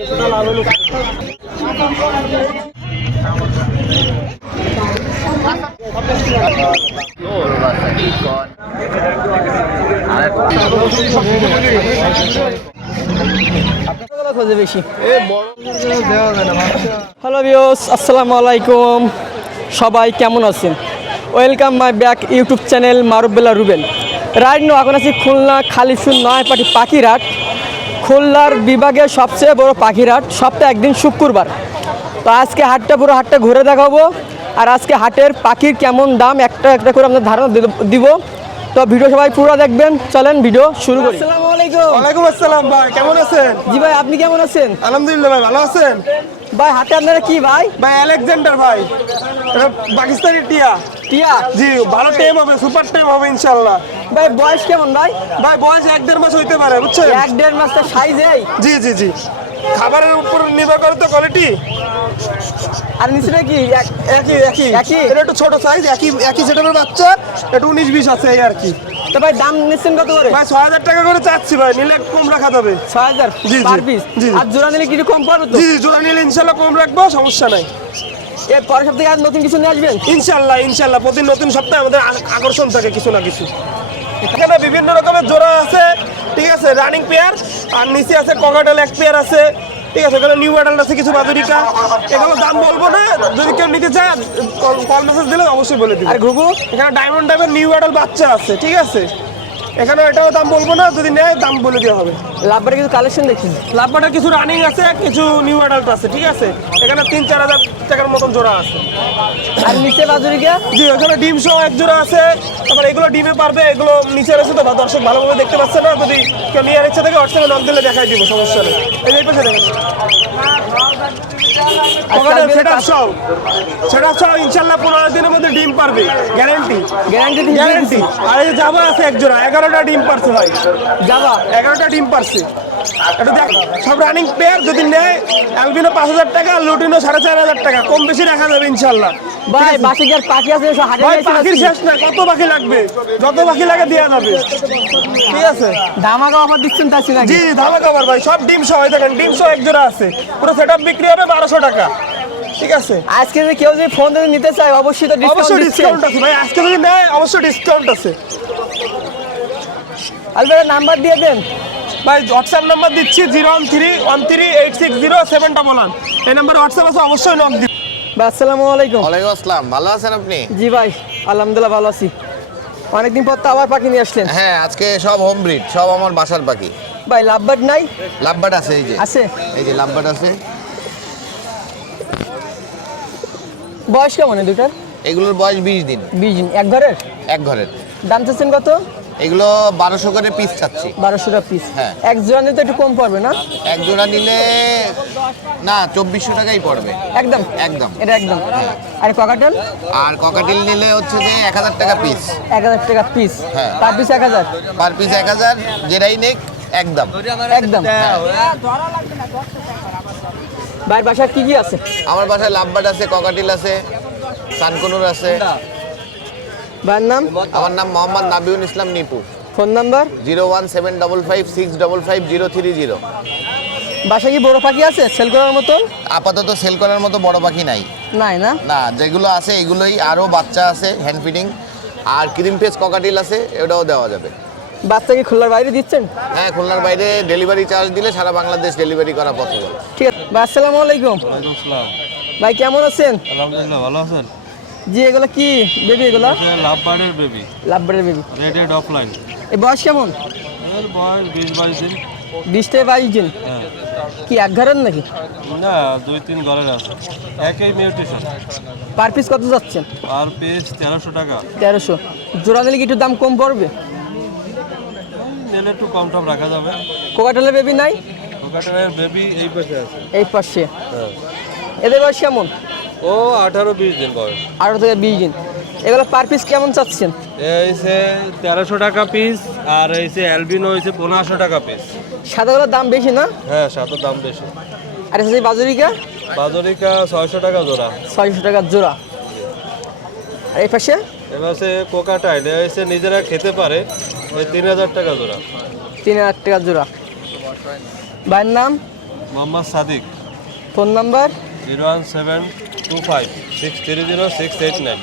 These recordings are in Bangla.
হ্যালো ভিউয়ার্স, আসসালামু আলাইকুম। সবাই কেমন আছেন? Welcome my back YouTube channel Maruf Rubel. Right now এখন আছি খুলনা খালিশপুর নয়াপাটি পাখিরহাট, খুলনার বিভাগের সবচেয়ে বড় পাখিরহাট, সপ্তাহে একদিন শুক্রবার। তো আজকে পুরো হাটটা ঘুরে দেখাবো, আর আজকে হাটের পাখির কেমন দাম একটা একটা করে আপনাদের ধারণা দিব। তো ভিডিও সবাই পুরো দেখবেন, চলেন ভিডিও শুরু করি। আসসালামু আলাইকুম। ওয়ালাইকুম আসসালাম ভাই, কেমন আছেন? জি ভাই, আপনি কেমন আছেন? আলহামদুলিল্লাহ ভাই, ভালো আছেন? ভাই হাটে আপনারা কি ভাই? ভাই আলেকজান্ডার ভাই, এটা পাকিস্তানি টিয়া। টিয়া? জি, ভালো টেম হবে, সুপার টেম হবে ইনশাআল্লাহ। ভাই বয়স কেমন ভাই? ভাই বয়স 1-1.5 মাস হইতে পারে, বুঝছেন? 1-1.5 মাসের সাইজ এই? জি জি জি, খাবারের উপর নির্ভর করে তো কোয়ালিটি। আর নিচে কি একই একই? এটা একটু ছোট সাইজ, একই সেটার বাচ্চা, একটু 19-20 আছে এই আর কি। তো ভাই দাম নিচ্ছেন কত করে? ভাই 6,000 টাকা করে চাচ্ছি ভাই, নিলে কম রাখা যাবে। 6,000 জি, জি, পার পিস? জি। আর জোড়া নিলে কিছু কম পারবে তো? জি, জোড়া নিলে ইনশাআল্লাহ কম রাখবো, সমস্যা নাই। এর পরের সপ্তাহে আর নতুন কিছু নিয়ে আসবেন ইনশাআল্লাহ প্রতি নতুন সপ্তাহে আমাদের আকর্ষণ থাকে কিছু না কিছু। এখানে বিভিন্ন রকমের জোড়া আছে, ঠিক আছে, রানিং পেয়ার, আর নিচে আছে ককাটেল এক পেয়ার আছে, ঠিক আছে, এখানে নিউ অ্যাডাল্ট আছে কিছু বাদুরিকা। এগুলো দাম বলবো না, যদি কেউ নিতে চায় কল মেসেজ দিলে অবশ্যই বলে দিই। আর ঘুঘু? এখানে ডায়মন্ড টাইপের নিউ অ্যাডাল্ট বাচ্চা আছে, ঠিক আছে, এখানে এটাও দাম বলবো না, যদি নেয় দাম বলে দেওয়া হবে। লাভবারের কিছু কালেকশন দেখছেন? লাভবাটের কিছু রানিং আছে, কিছু নিউ অ্যাডাল্ট আছে, ঠিক আছে, এখানে 3-4 হাজার টাকার মতন জোড়া আছে। আর নিচে বাজুরিকা? জি, ওখানে ডিম সহ এক জোড়া আছে, তারপর এগুলো ডিমে পারবে, এগুলো নিচে রয়েছে তো দর্শক ভালোভাবে দেখতে পাচ্ছে না, যদি কেউ নিয়ে ইচ্ছা থেকে হোয়াটসঅ্যাপে নক দিলে দেখাই দিব, সমস্যা নেই। এই পাশে দেখেন সেটা সব ইনশাল্লাহ 15 দিনের মধ্যে ডিম পারবে, গ্যারান্টি। আর এই জাবা আছে এক জোড়া, 11টা ডিম পারছে ভাই। যাবা 11টা ডিম পারছে, এটা দেখ সব রানিং পেয়ার। যদি নেয় অ্যালবিনো 5,000 টাকা, লুটিনো 4,500 টাকা, কম বেশি রাখা যাবে ইনশাল্লাহ। ভাই বাসে কি আর পাখি আছে? ভাই পাখির শেষ না, কত পাখি লাগবে, যত পাখি লাগে দেওয়া যাবে, ঠিক আছে। ধামাকা অফার দিচ্ছেন তাছি নাকি? জি, ধামাকা অফার ভাই, সব ডিম সহ। দেখেন ডিম সহ এক জোড়া আছে, পুরো সেটআপ বিক্রি হবে 1200 টাকা, ঠিক আছে। আজকে যদি কেউ যদি ফোন দিয়ে নিতে চায় অবশ্যই তো ডিসকাউন্ট আছে ভাই, আজকে যদি নেয় অবশ্যই ডিসকাউন্ট আছে। আলবের নাম্বার দিয়ে দেন ভাই, হোয়াটসঅ্যাপ নাম্বার দিচ্ছি 01313860711। এই নাম্বারে হোয়াটসঅ্যাপ আছে, অবশ্যই নক দিন। ভাই আসসালামু আলাইকুম। ওয়ালাইকুম আসসালাম, ভালো আছেন আপনি? জি ভাই আলহামদুলিল্লাহ ভালো আছি। অনেকদিন পর তো আবার পাখি নিয়ে আসলেন। হ্যাঁ, আজকে সব হোম ব্রিড, সব আমার বাসার পাখি। ভাই লাভবার্ড নাই? লাভবার্ড আছে, এই যে আছে, এই যে লাভবার্ড আছে। বয়স কেমন এই দুটার? এগুলোর বয়স 20 দিন। 20 দিন এক ঘরের? এক ঘরের। দাম চাচ্ছেন কত? এগুলো 1200 করে পিস চাচ্ছি। 1200 টাকা পিস? হ্যাঁ। এক জোড়া নিলে তো একটু কম পড়বে না? এক জোড়া নিলে না 2400 টাকাই পড়বে একদম একদম। এটা একদম। আর ককাটেল? আর ককাটেল নিলে হচ্ছে যে 1000 টাকা পিস। 1000 টাকা পিস? হ্যাঁ। Per piece 1000? পার পিস 1000, যেটাই নেক একদম একদম। ভাই বাসায় কি কি আছে? আমার বাসায় লাভবার্ড আছে, ককাটেল আছে, সানকনুর আছে। ভাইয়ের নাম? আমার নাম মোহাম্মদ নাবিউল ইসলাম নিপু। Phone number? 01755656030। বাসায় কি বড় পাখি আছে সেল করার মতো? আপাতত সেল করার মতো বড় পাখি নাই। নাই না? না, যেগুলো আছে এগুলোই, আরও বাচ্চা আছে হ্যান্ড ফিডিং, আর ক্রিম ফেস ককাটিল আছে, এটাও দেওয়া যাবে। বাচ্চা কি খুলনার বাইরে দিচ্ছেন? হ্যাঁ, খুলনার বাইরে ডেলিভারি চার্জ দিলে সারা বাংলাদেশ ডেলিভারি করা পসিবল। ঠিক আছে ভাই, আসসালামু আলাইকুম। ওয়ালাইকুম আসসালাম। ভাই কেমন আছেন? আলহামদুলিল্লাহ, ভালো আছেন? জি, এগুলো কি বেবি? এগুলো লাভবার্ডের বেবি, লাভবারের বেবি। রেডেড অফলাইন। এই বয়স কেমন? এর বয়স 20-22 দিন। 20 থেকে 22 দিন? হ্যাঁ, কি এক ঘরের নাকি? না 2-3 ঘরের আছে, একই মিউটেশন। পার পিস কত যাচ্ছেন? আর পিস 1300 টাকা। 1300? জোড়া নিলে কি একটু দাম কম পড়বে? নিলে একটু কম টম রাখা যাবে। কোকাটেলের বেবি নাই? কোকাটেলের বেবি এই পাশে আছে। এই পাশে? হ্যাঁ, এদের বয়স কেমন? ও 18-20 দিন বয়স। 18 থেকে 20 দিন। এগুলো পার পিস কেমন চাচ্ছেন? এইছে 1300 টাকা পিস, আর এইছে অ্যালবিনো হয়েছে 1500 টাকা পিস। সাদাগুলোর দাম বেশি না? হ্যাঁ, সাথে দাম বেশি। আর এসে বাজুরিকা? বাজরিকা 600 টাকা জোড়া। 600 টাকা জোড়া। আর এই পাশে? এবার সে কোকাটাইল এসে নিজেরা খেতে পারে, ওই 3000 টাকা জোড়া। 3000 টাকা জোড়া। ভাইয়ের নাম? Mohammad Sadiq, phone number 01725630689।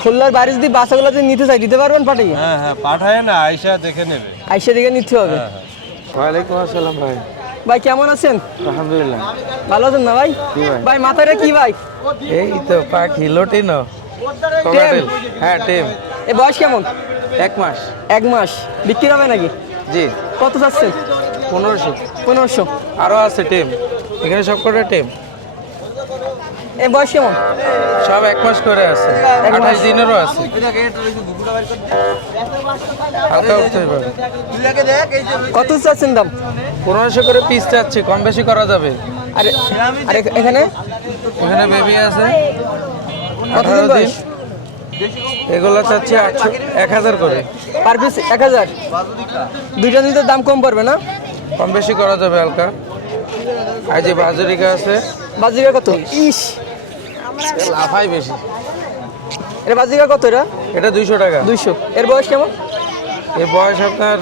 খুলনার বাইরে যদি বাচ্চাগুলো যদি নিতে চাই দিতে পারবেন পাঠিয়ে? হ্যাঁ হ্যাঁ, পাঠায় না, আয়সা দেখে নেবে। আইসা দিকে নিতে হবে। হ্যাঁ হ্যাঁ। ওয়ালাইকুম আসসালাম ভাই। ভাই কেমন আছেন? আলহামদুলিল্লাহ। ভালো আছেন না ভাই? ভাই? ভাই মাথাটা কি ভাই? এই তো পাখি লটিনো ককাটেল। হ্যাঁ টেম। এ বয়স কেমন? 1 মাস। 1 মাস। বিক্রি হবে নাকি? জি। কত চাচ্ছেন? 1500। 1500। আরও আছে টেম, এখানে সব কটা টেম। এ বয়স কেমন? সব 1 মাস করে আছে, 28 দিনেরও আছে। হালকা উঠতে পারে। কত চাচ্ছেন দাম? 1500 করে পিস চাচ্ছি, কম বেশি করা যাবে। আরে আরে এখানে এখানে বেবি আছে কতদিন 18 দিন। বয়স? এগুলো চাচ্ছি 1000 করে। Per piece 1000। দুইটা নিতে দাম কম পড়বে না? কম বেশি করা যাবে হালকা। আর যে বাজরিকা আছে, বাজিকা কত? ইস, লাফাই বেশি। এটা বাজিকা কত? এটা 200 টাকা। 200। এর বয়স কেমন? এর বয়স আপনার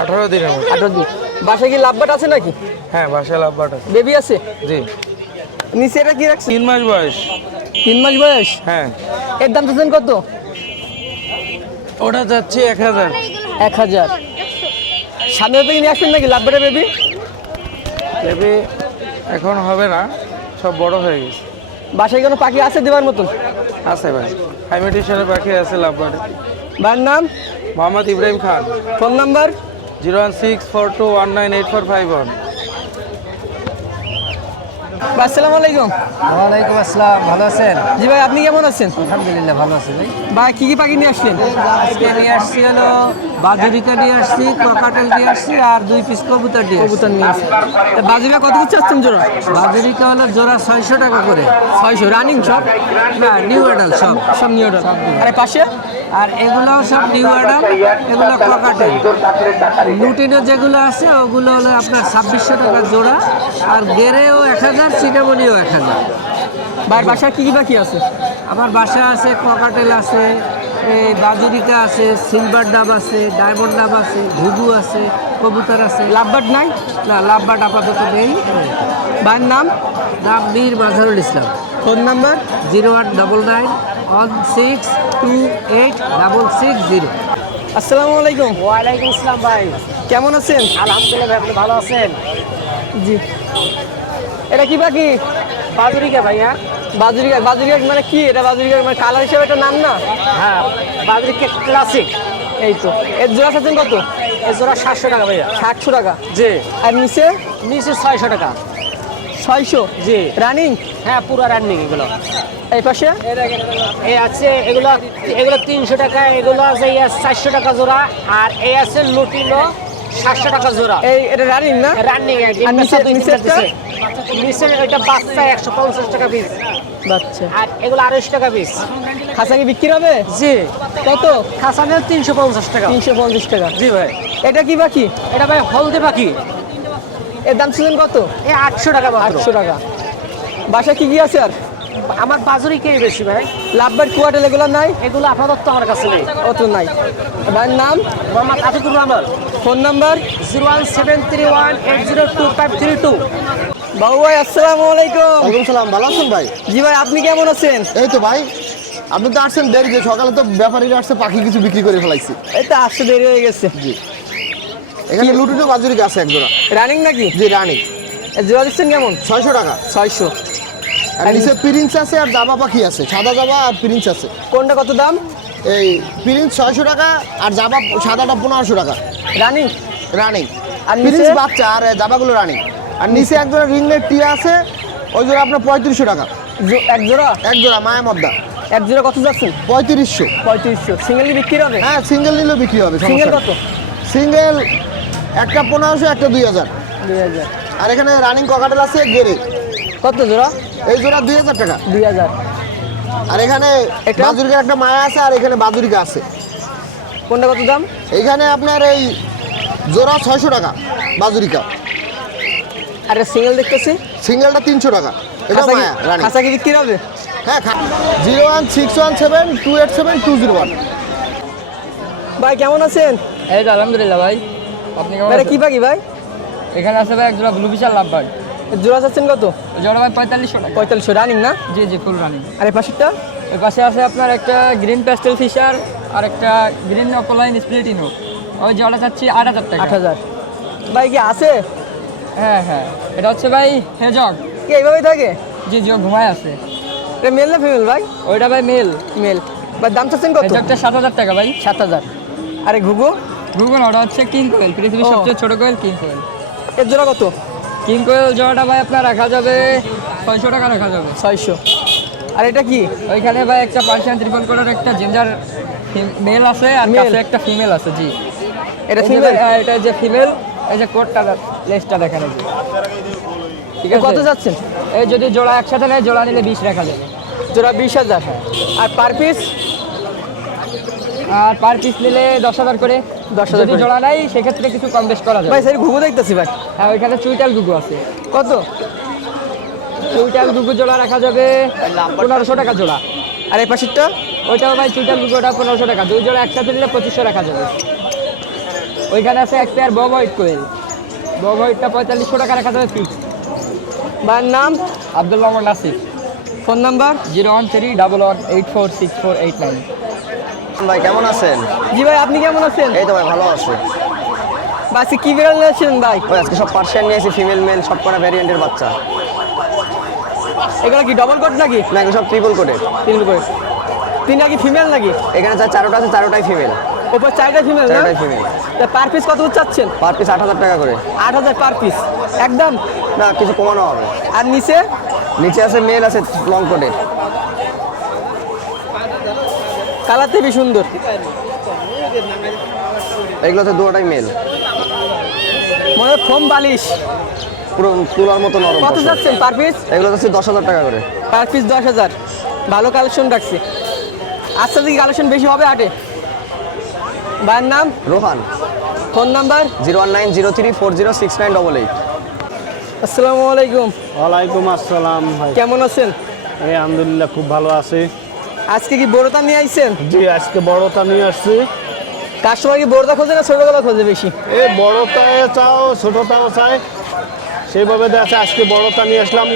18 দিনের মতো। 18 দিন। বাসায় কি লাভবাট আছে নাকি? হ্যাঁ, বাসায় লাভবাট আছে। বেবি আছে? জি। নিচে এটা কি রাখছে? 3 মাস বয়স। 3 মাস বয়স। হ্যাঁ, এর দাম চাচ্ছেন কত? ওটা যাচ্ছে 1000। 1000। সামনে থেকে নিয়ে আসবেন নাকি লাভবাটের বেবি? বেবি এখন হবে না, সব বড় হয়ে গেছে। বাসায় কোনো পাখি আছে দেওয়ার মতন? আছে ভাই, হাইমিটেশনের পাখি আছে লাভবাট। ভাইয়ের নাম? মোহাম্মদ ইব্রাহিম খান। Phone number? 01642198451। ভাই আসসালামু আলাইকুম। ওয়ালাইকুম আসসালাম, ভালো আছেন? জি ভাই, আপনি কেমন আছেন? আলহামদুলিল্লাহ ভালো আছি ভাই। ভাই কি কি পাখি নিয়ে আসলেন? আজকে নিয়ে আসছি হলো বাজুরিকা নিয়ে আসছি, ককাটেল নিয়ে আসছি আর 2 পিস কবুতর নিয়ে আসছি। কবুতর নিয়ে আসছেন। বাজিকা কত কিছু চাচ্ছেন জোড়া? বাজুরিকা হলো জোড়া 600 টাকা করে। 600। রানিং সব? না, নিউ অ্যাডাল সব। সব নিয়ে ওটা। আরে পাশে? আর এগুলোও সব নিউ অ্যাডাল, এগুলো ককাটেল। লুটিনো যেগুলো আছে ওগুলো হলো আপনার 2600 টাকা জোড়া, আর গেরেও 1000, চিটামনিও 1000। ভাইয়ের বাসায় কি কি পাখি আছে? আমার বাসা আছে, ককাটেল আছে, এই বাজুরিকা আছে, সিলভার ডাব আছে, ডায়মন্ড ডাব আছে, ঘুঘু আছে, কবুতর আছে। লাভবাট নাই? না, লাভবাট আপাতত নেই। ভাইয়ের নাম? নাম মীর মাজহারুল ইসলাম। Phone number? 01991268660। আসসালামু আলাইকুম। ওয়ালাইকুম আসসালাম ভাই। কেমন আছেন? আলহামদুলিল্লাহ ভাই, আপনি ভালো আছেন? জি। এটা কি পাখি? বাজুরিকা ভাইয়া। বাজুরিকা। বাজুরিকা মানে কি? এটা বাজুরিকা মানে কালার হিসেবে একটা নাম না? হ্যাঁ, বাজুরিকা ক্লাসিক। এই তো। এর জোড়া চাচ্ছেন কত? এই জোড়া 700 টাকা ভাইয়া। 700 টাকা। জি। আর নিচে? নিচে 600 টাকা। 600। জি। রানিং? হ্যাঁ, পুরো রানিং এগুলো। এই পাশে? এই আছে এগুলো 300 টাকা, এগুলো আছে 400 টাকা জোড়া, আর এই আছে লুটিনো 700 টাকা জোড়া। এই এটা রানিং না? রানিং আর নিচে- নিচেরটা? নিচে এটা বাচ্চা 150 টাকা পিস, বাচ্চা। আর এগুলো 250 টাকা পিস। খাসা কি বিক্রি হবে? জি। কত? খাসা নিয়ে 350 টাকা। 350 টাকা। জি ভাই। এটা কি পাখি? এটা ভাই হলদে পাখি। এর দাম ছিলেন কত? এই 800 টাকা মাত্র। 800 টাকা। বাসা কি কি আছে আর? আমার বাজুরিকেই বেশি ভাই। লাভবাট কোয়াটেল এগুলো নাই? এগুলো আপাতত আমার কাছে নেই। অত নাই। ভাইয়ের নাম? মোহাম্মদ আতিকুর রহমান। Phone number? 01731802532। বাবু ভাই আসসালামু আলাইকুম। ওয়ালাইকুম সালাম, ভালো আছেন ভাই? জি ভাই, আপনি কেমন আছেন? এই তো ভাই, আপনি তো আসছেন দেরি, যে সকালে তো ব্যাপারীরা আসছে পাখি কিছু বিক্রি করে ফেলাইছি। এই তো আসতে দেরি হয়ে গেছে। এখানে লুটিনো বাজুরিকা আছে এক জোড়া। রানিং নাকি? জি, রানী। এর জোড়া দিচ্ছেন কেমন? 600 টাকা। 600। আর নিচে প্রিন্স আছে আর জাবা পাখি আছে, সাদা জাবা আর প্রিন্স আছে। কোনটা কত দাম? এই প্রিন্স 600 টাকা আর জাবা সাদাটা 1500 টাকা। রানিং? রানী। আর প্রিন্স নিচে? বাচ্চা আর জাবাগুলো রানী। আর নিচে এক জোড়া রিংলেট টিয়া আছে, ওই জোড়া আপনার 3500 টাকা। এক জোড়া? এক জোড়া মায়া মদ্দা এক জোড়া কত যাচ্ছেন? 3500। 3500। সিঙ্গেলি বিক্রি হবে? হ্যাঁ, সিঙ্গেল নিলেও বিক্রি হবে। সিঙ্গেল কত? সিঙ্গেল একটা 1500, একটা 2000। 2000। আর এখানে রানিং ককাটেল আছে গেরে, কত জোড়া? এই জোড়া 2000 টাকা। 2000। আর এখানে এটা? বাজুরিকার একটা মায়া আছে, আর এখানে বাজুরিকা আছে। কোনটা কত দাম? এইখানে আপনার এই জোড়া 600 টাকা বাজুরিকা, আর সিঙ্গেল দেখতেছি সিঙ্গেলটা 300 টাকা। এটা মায়া রানিং। খাসা কি বিক্রি হবে? হ্যাঁ, 01617287201। ভাই কেমন আছেন? এই তো আলহামদুলিল্লাহ ভাই। আপনি কেমন এটা কি পাখি ভাই? এখানে আছে ভাই এক জোড়া ব্লু বিশাল লাভবার্ড। জোড়া যাচ্ছেন কত? জোড়া ভাই 4500 টাকা। 4500 রানিং না? জি জি ফুল রানিং। আর এই পাশেরটা? এর পাশে আছে আপনার একটা গ্রিন প্যাস্টেল ফিশার আর একটা গ্রিন অপলাইন স্প্লিটিনো। ওই জোড়া চাচ্ছি 8000 টাকা। 8000। ভাই কি আছে? হ্যাঁ হ্যাঁ, এটা হচ্ছে ভাই হেজক। কি এইভাবেই থাকে? জি জি ও ঘুমায় আছে। এটা মেল না ফিমেল ভাই? ওইটা ভাই মেল। মেল। ভাই দাম চাচ্ছেন কত? হেজকটা 7000 টাকা ভাই। 7000। আরে ঘুঘু? গুগল ওটা হচ্ছে কিং কোয়েল, পৃথিবীর ও। সবচেয়ে ছোট কোয়েল কিং কোয়েল। এর জোড়া কত? কিং কোয়েল জোড়াটা ভাই আপনার রাখা যাবে 600 টাকা রাখা যাবে। 600। আর এটা কি? ওইখানে ভাই একটা পার্সিয়ান ট্রিপল কোটের একটা জিঞ্জার মেল আছে আর Male? কাছে একটা ফিমেল আছে। জি এটা এই যে ফিমেল? ভাই, এটা যে ফিমেল, এই যে কোটটা লেজটা দেখেন এই যে। ঠিক আছে কত যাচ্ছেন? এই যদি জোড়া একসাথে নেয় জোড়া নিলে 20 রাখা যাবে। জোড়া 20000। আর পার পিস? আর পার পিস নিলে 10,000 করে। 10,000 যদি করে। জোড়া নাই সেক্ষেত্রে কিছু কম বেশ করা যাবে। ভাই সেই ঘুঘু দেখতেছি ভাই। হ্যাঁ ওইখানে চুইটাল গুগু আছে। কত? চুইটাল গুগু জোড়া রাখা যাবে 1500 টাকা জোড়া। আর এই পাশেরটা? ওইটাও ভাই চুইটাল গুগু ওটা 1500 টাকা। দুই জোড়া একসাথে নিলে 2500 রাখা যাবে। ওইখানে আছে এক pair bob white quail. Bob হোয়াইটটা 4500 টাকা রাখা যাবে ফিক্স। ভাইয়ের নাম? আব্দুল মোহাম্মদ নাসির। Phone number? 01311846489। ভাই কেমন আছেন? জি ভাই, আপনি কেমন আছেন? এই তো ভাই ভালো আছি। ভাই আজকে কি বিড়াল নিয়েছিলেন ভাই? ওই আজকে সব পার্সিয়ান নিয়েছি, ফিমেল মেল সব কটা ভ্যারিয়েন্টের বাচ্চা। এগুলো কি ডবল কোট নাকি? না এগুলো সব ট্রিপল কোটের। তিন করে। তিনটা কি ফিমেল নাকি? এখানে যা চারোটা আছে চারোটাই ফিমেল। ওপর চারটা ফিমেল না? চারোটাই ফিমেল। তা পার পিস কত চাচ্ছেন? পার পিস 8000 টাকা করে। 8000 পার পিস একদম? না কিছু কমানো হবে। আর নিচে? নিচে আছে মেল আছে লং কোটের। কালার থেকে সুন্দর। এগুলো হচ্ছে দুটোটাই মেল। মনে হয় ফোম বালিশ। পুরো তুলার মতো নরম। কত পশম। যাচ্ছেন পার পিস? এগুলো হচ্ছে 10,000 টাকা করে। Per piece 10,000। ভালো কালেকশন রাখছি। আজকে থেকে কালেকশন বেশি হবে হাটে। ভাইয়ের নাম? রোহান। Phone number? 01903406988। আসসালামু আলাইকুম। ওয়ালাইকুম আসসালাম ভাই। কেমন আছেন? এই আলহামদুলিল্লাহ খুব ভালো আছি। আজকে কি বড়টা নিয়ে আইছেন? জি আজকে বড়টা নিয়ে আসছি। কাস্টমার কি বড়টা খোঁজে না ছোটগুলো খোঁজে বেশি? এই বড়টাও চাও ছোটটাও চাই, সেইভাবে দেখা আজকে বড়টা নিয়ে আসলাম।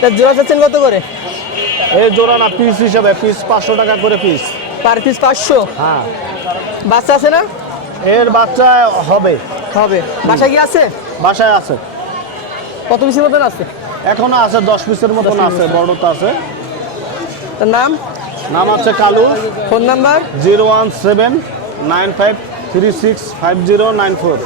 তা জোড়া চাচ্ছেন কত করে? এই জোড়া না পিস হিসাবে, পিস 500 টাকা করে পিস। Per piece 500? হ্যাঁ বাচ্চা আছে না? এর বাচ্চা হবে। হবে। বাসা কি আছে? বাসায় আছে, কত পিসের মতন আছে? এখনো আছে 10 পিসের মতন আছে, বড়টা আছে। তার নাম? নাম আছে কালু। Phone number? 01795365094।